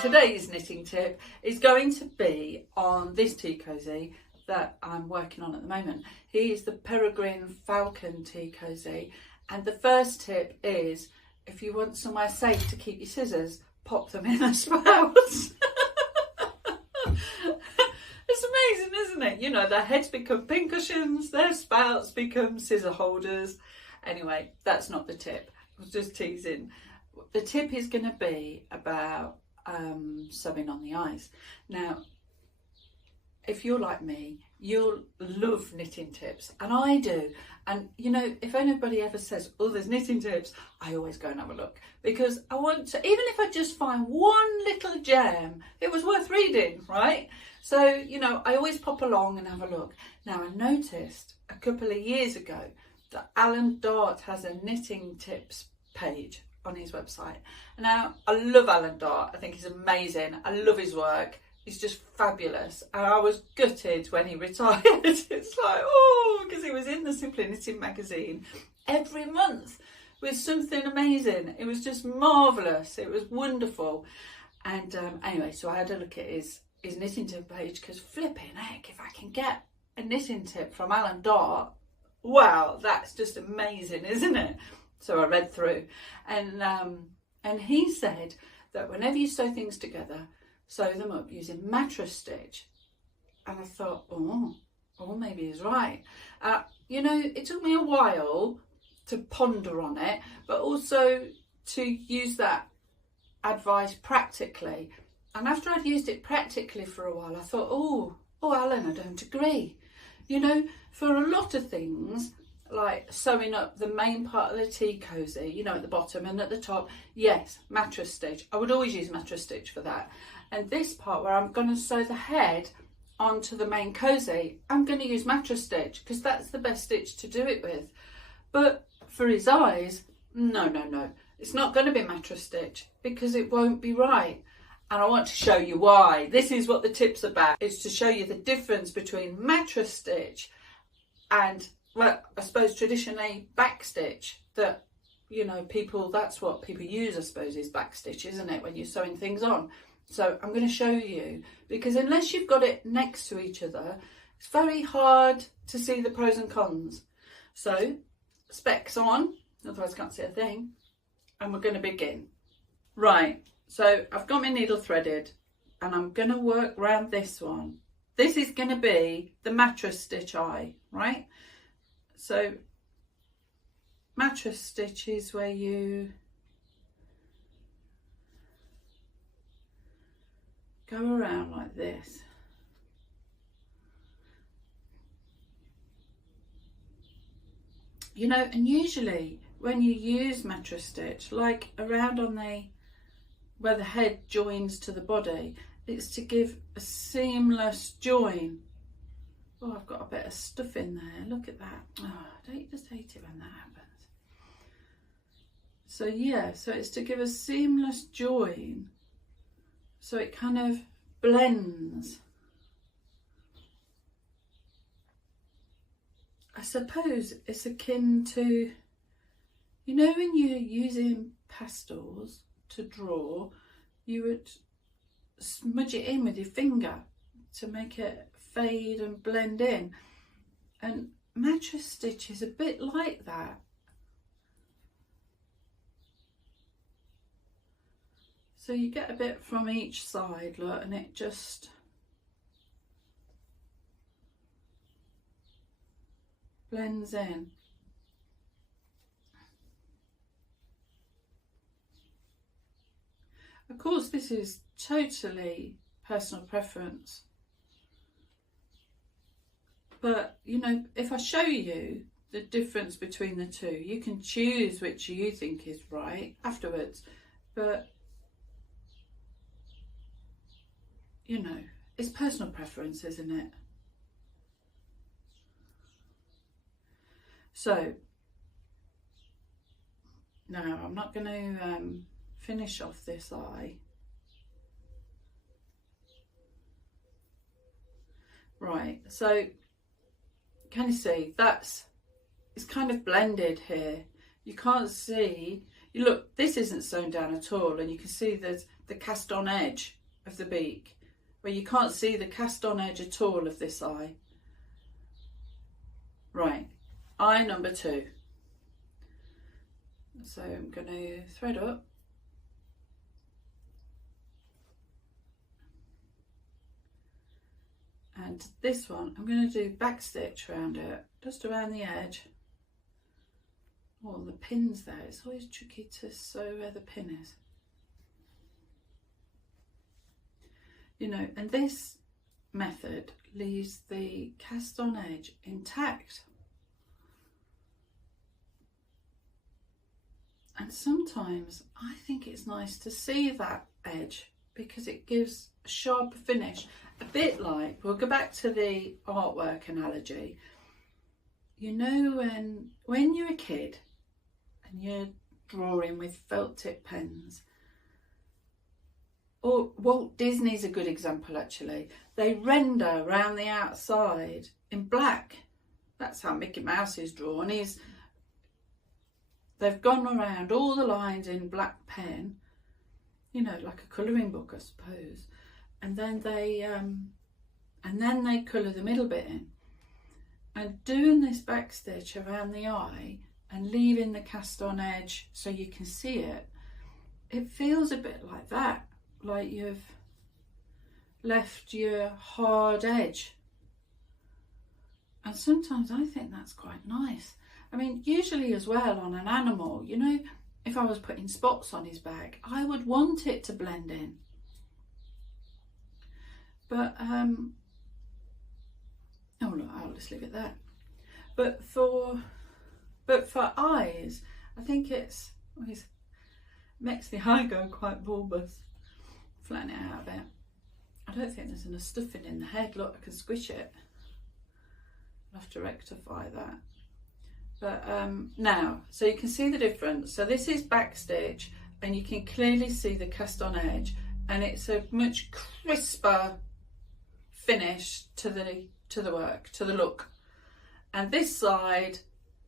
today's knitting tip is going to be on this tea cosy that I'm working on at the moment. He is the Peregrine Falcon tea cosy, and the first tip is if you want somewhere safe to keep your scissors, pop them in a spout. It's amazing, isn't it? You know, their heads become pincushions, their spouts become scissor holders. Anyway, that's not the tip. I was just teasing. The tip is going to be about sewing on the eyes. Now, if you're like me, you'll love knitting tips, and I do. And you know, if anybody ever says, oh, there's knitting tips, I always go and have a look, because I want to, even if I just find one little gem, it was worth reading, right? So, you know, I always pop along and have a look. Now, I noticed a couple of years ago that Alan Dart has a knitting tips page on his website. And now, I love Alan Dart. I think he's amazing. I love his work. He's just fabulous. And I was gutted when he retired. It's like, oh, because he was in the Simply Knitting magazine every month with something amazing. It was just marvellous. It was wonderful. And anyway, so I had a look at his knitting tip page, because flipping heck, if I can get a knitting tip from Alan Dart, wow, that's just amazing, isn't it? So I read through, and he said that whenever you sew things together, sew them up using mattress stitch. And I thought, oh, maybe he's right. You know, it took me a while to ponder on it, but also to use that advice practically. And after I'd used it practically for a while, I thought, oh, Alan, I don't agree. You know, for a lot of things, like sewing up the main part of the tea cosy, you know, at the bottom and at the top, yes, mattress stitch. I would always use mattress stitch for that. And this part where I'm going to sew the head onto the main cosy, I'm going to use mattress stitch, because that's the best stitch to do it with. But for his eyes, no, it's not going to be mattress stitch, because it won't be right. And I want to show you why. This is what the tip's about. It's to show you the difference between mattress stitch and, well, I suppose traditionally back stitch, that, you know, that's what people use, I suppose, is back stitch, isn't it, when you're sewing things on. So I'm going to show you, because unless you've got it next to each other, it's very hard to see the pros and cons. So specs on, otherwise I can't see a thing, and we're going to begin. Right, so I've got my needle threaded, and I'm going to work around this one. This is going to be the mattress stitch eye, right? So mattress stitch is where you go around like this. You know, and usually when you use mattress stitch, like around on where the head joins to the body, it's to give a seamless join. Oh, I've got a bit of stuff in there. Look at that. Oh, don't you just hate it when that happens? So yeah, so it's to give a seamless join, so it kind of blends. I suppose it's akin to, you know, when you're using pastels to draw, you would smudge it in with your finger to make it fade and blend in. And mattress stitch is a bit like that. So you get a bit from each side, look, and it just blends in. Of course, this is totally personal preference. But, you know, if I show you the difference between the two, you can choose which you think is right afterwards. But, you know, it's personal preference, isn't it? So, now I'm not going to finish off this eye. Right, so can you see it's kind of blended here. you can't see, you look, this isn't sewn down at all, and you can see there's the cast on edge of the beak, where you can't see the cast on edge at all of this eye. Right, eye number 2. So I'm going to thread up. And this one, I'm going to do back stitch around it, just around the edge. Oh, the pin's there. It's always tricky to sew where the pin is. You know, and this method leaves the cast on edge intact. And sometimes I think it's nice to see that edge because it gives a sharper finish. A bit like, we'll go back to the artwork analogy. You know, when you're a kid and you're drawing with felt tip pens, or Walt Disney's a good example actually, they render around the outside in black. That's how Mickey Mouse is drawn. They've gone around all the lines in black pen, you know, like a colouring book I suppose, and then they colour the middle bit in. And doing this back stitch around the eye and leaving the cast on edge so you can see it, it feels a bit like that, like you've left your hard edge. And sometimes I think that's quite nice. I mean, usually as well on an animal, you know, if I was putting spots on his back, I would want it to blend in. But, oh look, I'll just leave it there. But for eyes, I think it makes the eye go quite bulbous. Flatten it out a bit. I don't think there's enough stuffing in the head. Look, I can squish it. I'll have to rectify that. But now, so you can see the difference. So this is back stitch, and you can clearly see the cast on edge, and it's a much crisper finish to the work, to the look. And this side,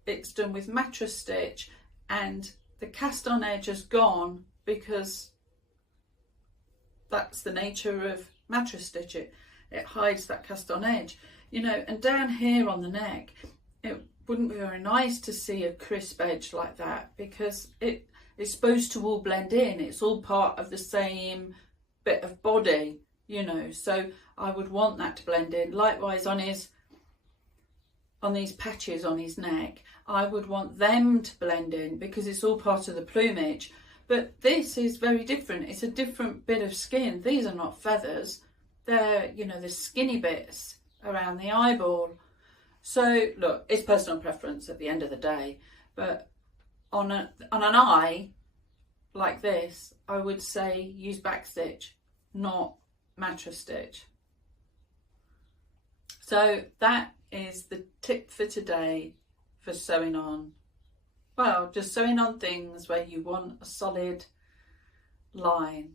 it's done with mattress stitch, and the cast on edge has gone because that's the nature of mattress stitch. It hides that cast on edge, you know. And down here on the neck, it wouldn't be very nice to see a crisp edge like that because it's supposed to all blend in. It's all part of the same bit of body, you know, so I would want that to blend in. Likewise on these patches on his neck, I would want them to blend in because it's all part of the plumage. But this is very different. It's a different bit of skin. These are not feathers. They're, you know, the skinny bits around the eyeball. So look, it's personal preference at the end of the day, but on an eye like this, I would say use back stitch, not mattress stitch. So that is the tip for today for sewing on, well, just sewing on things where you want a solid line.